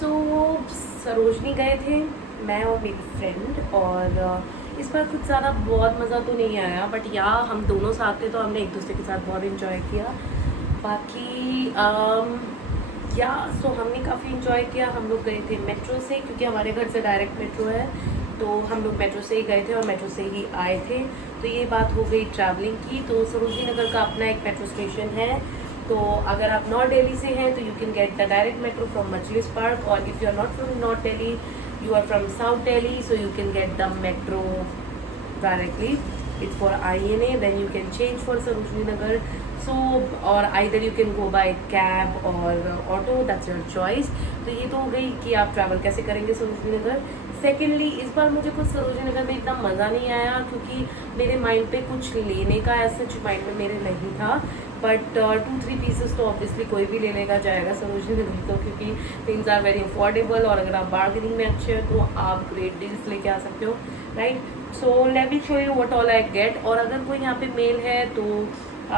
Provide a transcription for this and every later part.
सो सरोजनी गए थे, मैं और मेरी फ्रेंड, और इस बार कुछ ज़्यादा बहुत मज़ा तो नहीं आया, बट या हम दोनों साथ थे तो हमने एक दूसरे के साथ बहुत इन्जॉय किया। बाकी या सो हमने काफ़ी इन्जॉय किया। हम लोग गए थे मेट्रो से, क्योंकि हमारे घर से डायरेक्ट मेट्रो है, तो हम लोग मेट्रो से ही गए थे और मेट्रो से ही आए थे। तो ये बात हो गई ट्रैवलिंग की। तो सरोजनी नगर का अपना एक मेट्रो स्टेशन है, तो अगर आप नॉर्थ दिल्ली से हैं तो you can get the direct metro from Majlis park, और if you are not from north Delhi, you are from South Delhi, so you can get the metro directly. It's for INA, then you can change for Sarojini Nagar. So or either you can go by cab or auto, that's your choice. तो ये तो हो गई कि आप ट्रैवल कैसे करेंगे सरोजनी नगर। सेकेंडली, इस बार मुझे कुछ सरोजनी नगर में इतना मज़ा नहीं आया, क्योंकि मेरे माइंड पे कुछ लेने का ऐसा माइंड में मेरे नहीं था। बट 2-3 पीसेस तो ऑब्वियसली कोई भी ले लेगा जाएगा सरोजनी नगर तो, क्योंकि थिंग्स आर वेरी अफोर्डेबल, और अगर आप बार्गेनिंग में अच्छे हो तो आप ग्रेट डील्स लेके आ सकते हो, राइट। सो let me show you what all I get. और अगर कोई यहाँ पे मेल है तो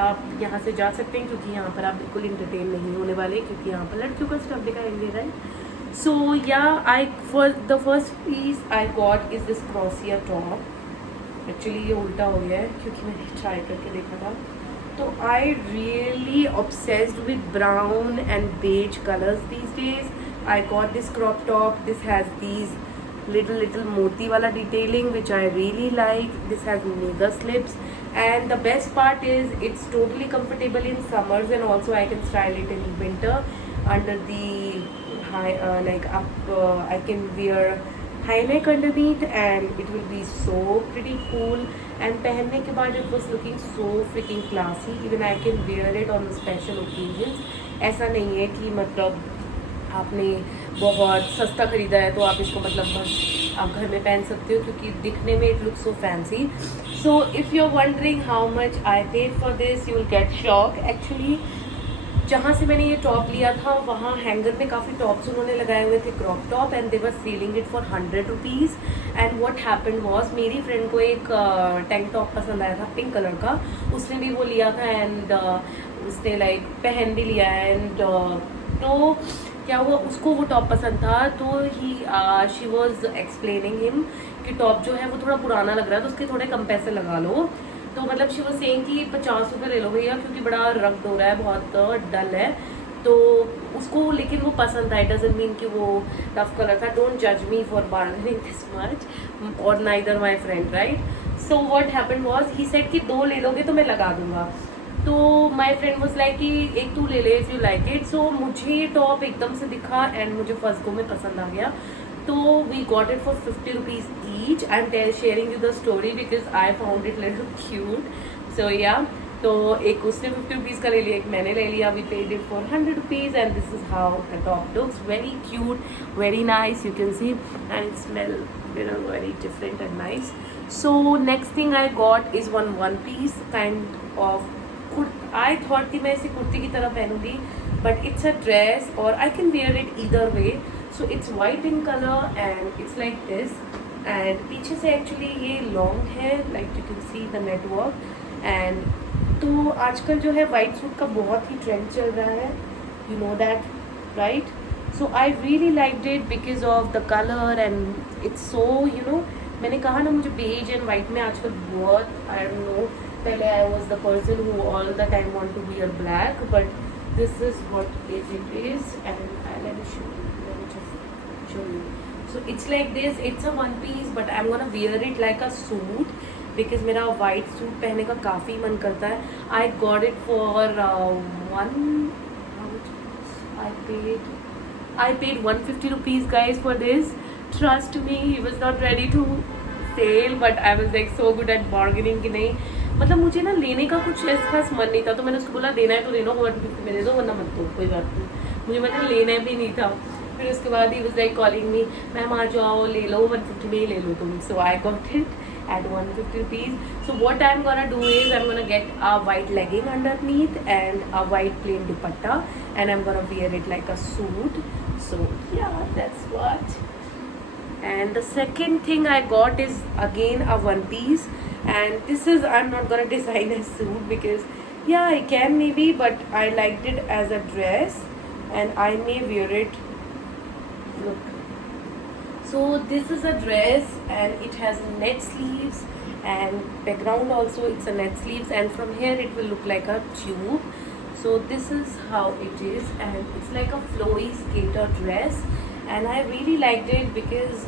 आप यहाँ से जा सकते हैं, क्योंकि यहाँ पर आप बिल्कुल इंटरटेन नहीं होने वाले, क्योंकि यहाँ पर लड़कियों का स्टफ दिखाएंगे, right. So yeah I for the first piece I got is this crochet top. Actually ये उल्टा हो गया है क्योंकि मैंने ट्राई करके देखा था। तो I really obsessed with brown and beige colors these days. I got this crop top. This has these little moti wala detailing, which I really like. This has mega slips, and the best part is it's totally comfortable in summers, and also I can style it in winter under the high like up. I can wear high neck underneath, and it will be so pretty cool. And पहनने के बाद it was looking so freaking classy. Even I can wear it on the special occasions. ऐसा नहीं है कि मतलब आपने बहुत सस्ता खरीदा है तो आप इसको मतलब बस आप घर में पहन सकते हो, क्योंकि दिखने में it looks so fancy. So if you're wondering how much I paid for this, you will get shocked. Actually जहाँ से मैंने ये टॉप लिया था वहाँ हैंगर में काफ़ी टॉप्स उन्होंने लगाए हुए थे, crop top, and they were selling it for 100 rupees. And what happened was, मेरी फ्रेंड को एक टैंक टॉप पसंद आया था पिंक कलर का, उसने भी वो लिया था, एंड उसने लाइक पहन भी लिया है। एंड तो क्या हुआ, उसको वो टॉप पसंद था, तो ही शी वॉज एक्सप्लेनिंग हिम कि टॉप जो है वो थोड़ा पुराना लग रहा है, तो उसके थोड़े कम पैसे लगा लो। तो मतलब शी वाज सेइंग कि 50 रुपये ले लो भैया, क्योंकि बड़ा रक्त हो रहा है, बहुत डल है। तो उसको लेकिन वो पसंद था। इट डजंट मीन कि वो टफ कलर था। डोंट जज me for bargaining this much, और neither my friend, right. So what happened was, he said कि 2 ले लोगे तो मैं लगा दूंगा। तो माई फ्रेंड वाज लाइक कि एक तू ले ले इफ़ यू लाइक इट। सो मुझे ये टॉप एकदम से दिखा एंड मुझे फर्स्ट गो में पसंद आ गया। तो we got it for 50 rupees each. I am sharing you the story because I found it little cute. So yeah, तो एक उसने 50 रुपीज़ का ले लिया, एक मैंने ले लिया। We paid it for 100 rupees, and this is how the top looks. Very cute, very nice, you can see, and smell very different and nice. So next thing I got is one piece kind of. I thought कि मैं इसे कुर्ती की तरह पहनूंगी, but it's a dress और I can wear it either way. So it's white in colour and it's like this, and पीछे से एक्चुअली ये लॉन्ग है, like you can see the network. And तो आजकल जो है वाइट सूट का बहुत ही ट्रेंड चल रहा है, you know that, right. So I really liked it because of the colour, and it's so you know, मैंने कहा ना मुझे बेज एंड वाइट में आजकल बहुत, आई डोंट नो, पहले I was the person who all the time want to wear black, but this is what it is, and I let me show you. So it's like this, it's a one piece, but I'm gonna wear it like a suit because मेरा white suit पहनने का काफ़ी मन करता है. I got it for I paid 150 rupees guys for this. Trust me, he was not ready to sale, but I was like so good at bargaining कि नहीं, मतलब मुझे ना लेने का कुछ ऐसा खास मन नहीं था, तो मैंने उसको बोला देना है तो दे दो, 150 में दे दो, वरना मत दो, कोई बात नहीं, मुझे मतलब लेना भी नहीं था. फिर उसके बाद he was like calling me, ma'am आ जाओ ले लो, 150 में ही ले लो तुम. So I got it at 150 rupees. So what I'm gonna do is I'm gonna get a white legging underneath and a white plain dupatta, and I'm gonna wear it like a suit. So yeah, that's what. And the second thing I got is again a one piece, and this is, I'm not gonna design a suit because yeah I can maybe, but I liked it as a dress and I may wear it look. So this is a dress and it has net sleeves and background also it's a net sleeves, and from here it will look like a tube. So this is how it is, and it's like a flowy skater dress, and I really liked it because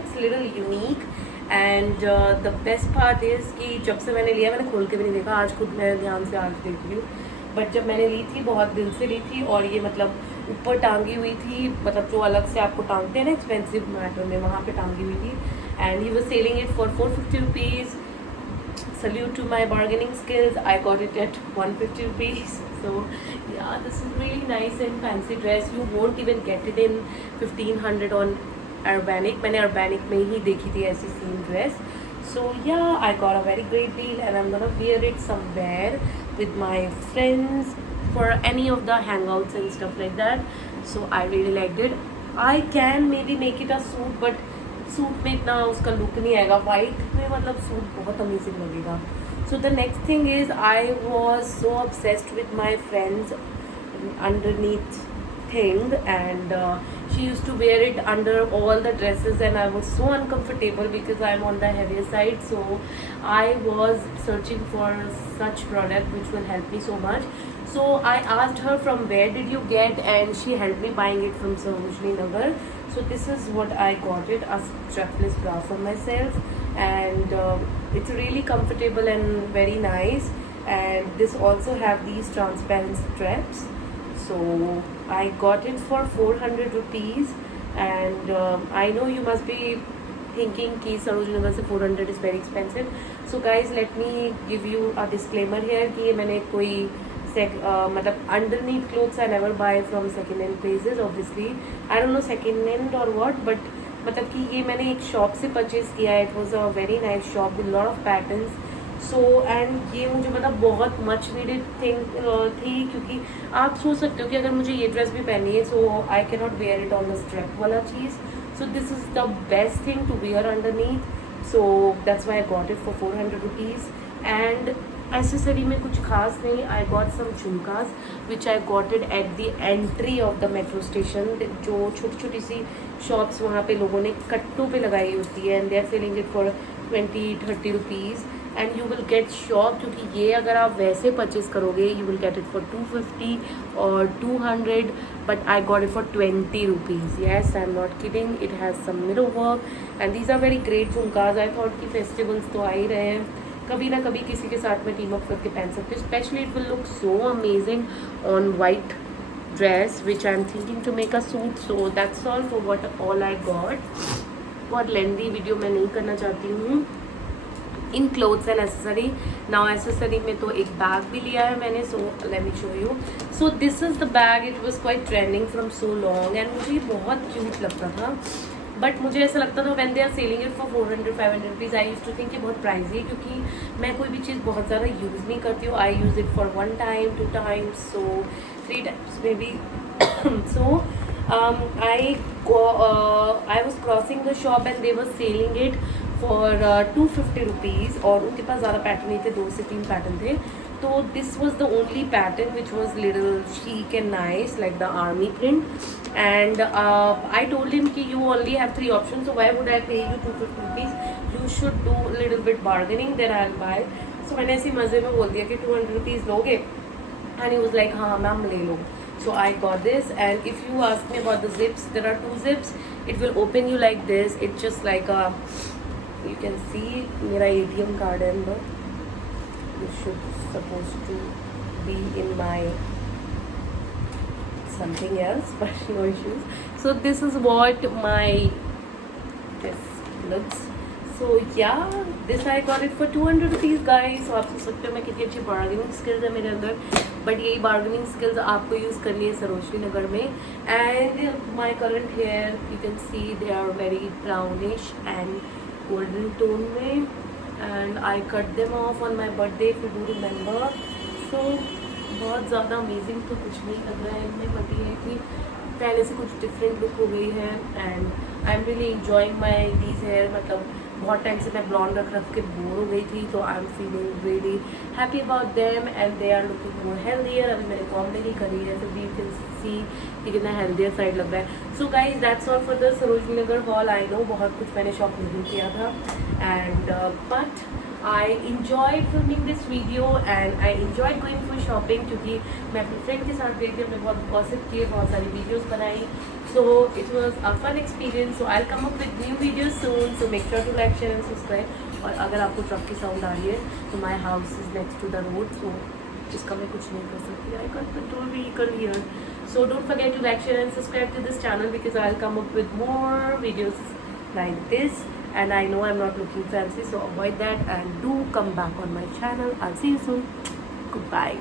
it's little unique. And the best part is कि जब से मैंने लिया मैंने खोल के भी नहीं देखा, आज खुद मैं ध्यान से आज देख रही हूँ, बट जब मैंने ली थी बहुत दिल से ली थी, और ये मतलब ऊपर टांगी हुई थी, मतलब जो अलग से आपको टांगते हैं ना एक्सपेंसिव मैटर में, वहाँ पे टांगी हुई थी, and he was selling it for 450 rupees. Salute to my bargaining skills, I got it at 150 rupees. So yeah, this is really nice and fancy dress. You won't even get it in 1500 on Urbanic. मैंने Urbanic में ही देखी थी ऐसी same dress. So yeah, I got a very great deal and I'm gonna wear it somewhere with my friends for any of the hangouts and stuff like that. So I really liked it. I can maybe make it a suit, but suit में इतना उसका लुक नहीं आएगा. वाइट में मतलब सूट बहुत अमेजिंग लगेगा. So the next thing is I was so obsessed with my friends underneath thing, and she used to wear it under all the dresses, and I was so uncomfortable because I'm on the heavier side. So I was searching for such product which will help me so much. So I asked her from where did you get, and she helped me buying it from Sarojini Nagar. So this is what I got it, a strapless bra for myself, and it's really comfortable and very nice, and this also have these transparent straps. So I got it for 400 rupees, and I know you must be thinking ki Sarojini Nagar se 400 is very expensive. So guys, let me give you a disclaimer here कि ये मैंने कोई मतलब underneath clothes I never buy from second hand places. Obviously I don't know second hand or what, but मतलब कि ये मैंने एक शॉप से परचेज किया है. It was a very nice shop with lot of patterns. So and ये मुझे मतलब बहुत मच नीडेड थिंग थी, क्योंकि आप सोच सकते हो कि अगर मुझे ये ड्रेस भी पहनी है so I can not wear it on the strap वाला चीज़. So this is the best thing to wear underneath. So that's why I got it for 400 rupees. And accessory में कुछ खास नहीं. I got some jhumkas which I got it at the entry of the metro station. जो छोटी छोटी सी शॉप्स वहाँ पे लोगों ने कट्टों पे लगाई होती है, and they are selling it for 20-30 rupees, and you will get shock, क्योंकि ये अगर आप वैसे परचेज करोगे you will get it for 250 और 200, but I got it for 20 rupees. Yes, I am not kidding. It has some mirror work and these are very great jhumkas. I thought कि festivals तो आ ही रहे हैं, कभी ना कभी किसी के साथ में टीम अप करके पहन सकते हो. Specially it will look so amazing on white dress which I am thinking to make a suit. So that's all for what all I got. बहुत लेंदी वीडियो मैं नहीं करना चाहती हूँ in clothes and accessory. Now accessory में तो एक bag भी लिया है मैंने. So let me show you. So this is the bag. It was quite trending from so long, and मुझे बहुत क्यूट लगता था, बट मुझे ऐसा लगता था when they are selling it for 400-500 rupees I use to think कि बहुत प्राइजी है, क्योंकि मैं कोई भी चीज़ बहुत ज़्यादा यूज़ नहीं करती हूँ. आई यूज़ इट फॉर 1 time, 2 times, so 3 times maybe. So I was crossing the shop and they were selling it for 250 rupees, और उनके पास ज़्यादा पैटर्न नहीं थे, 2 से 3 पैटर्न थे. तो this was the only pattern which was little chic and nice, like the army print. And I told him कि you only have 3 options, so why would I pay you 250 rupees? You should do a little bit bargaining, then I'll buy. So मैंने ऐसे मज़े में बोल दिया कि 200 rupees लोगे, and he was like हाँ मैम ले लो. So I got this, and if you ask me about the zips, there are 2 zips. It will open you like this. It's just like a, you can see मेरा ATM card है अंदर. This should supposed to be in my something else, but no issues. So this is what my dress looks. So yeah, this I got it for 200 rupees guys. So आप सोच सकते हो मैं कितनी अच्छी bargaining skills है मेरे अंदर, but यही bargaining skills आपको use करनी है सरोजनी नगर में. And my current hair, you can see they are very brownish and golden tone में, and I cut them off on my birthday if you do remember. So बहुत ज़्यादा अमेजिंग तो कुछ नहीं लग रहा है इनमें, बट ये है कि पहले से कुछ डिफरेंट लुक हो गई है, and I am really enjoying my these hair. मतलब बहुत टाइम से मैं ब्लॉन्ड रख के बोर हो गई थी, तो I am feeling really happy about them and they are looking more healthier. अभी मैंने कॉम भी नहीं करी है, तो वी कैन सी कि कितना हेल्दियर साइड लग रहा है। So guys that's all for the Sarojini Nagar hall. I know बहुत कुछ मैंने शॉप नहीं किया था, and but I enjoyed filming this video and I enjoyed going for shopping, क्योंकि मैं अपने फ्रेंड के साथ गई थी, हमने बहुत गॉसिप किए, बहुत सारी वीडियोस बनाई, so it was a fun experience. So I'll come up with new videos soon, so make sure to like, share and subscribe. और अगर आपको ट्रक की साउंड आ रही है तो my house is next to the road, so इसका मैं कुछ नहीं कर सकती, I can't control vehicle here. So don't forget to like, share and subscribe to this channel, because I'll come up with more videos like this. And I know I'm not looking fancy, so avoid that and do come back on my channel. I'll see you soon. Goodbye.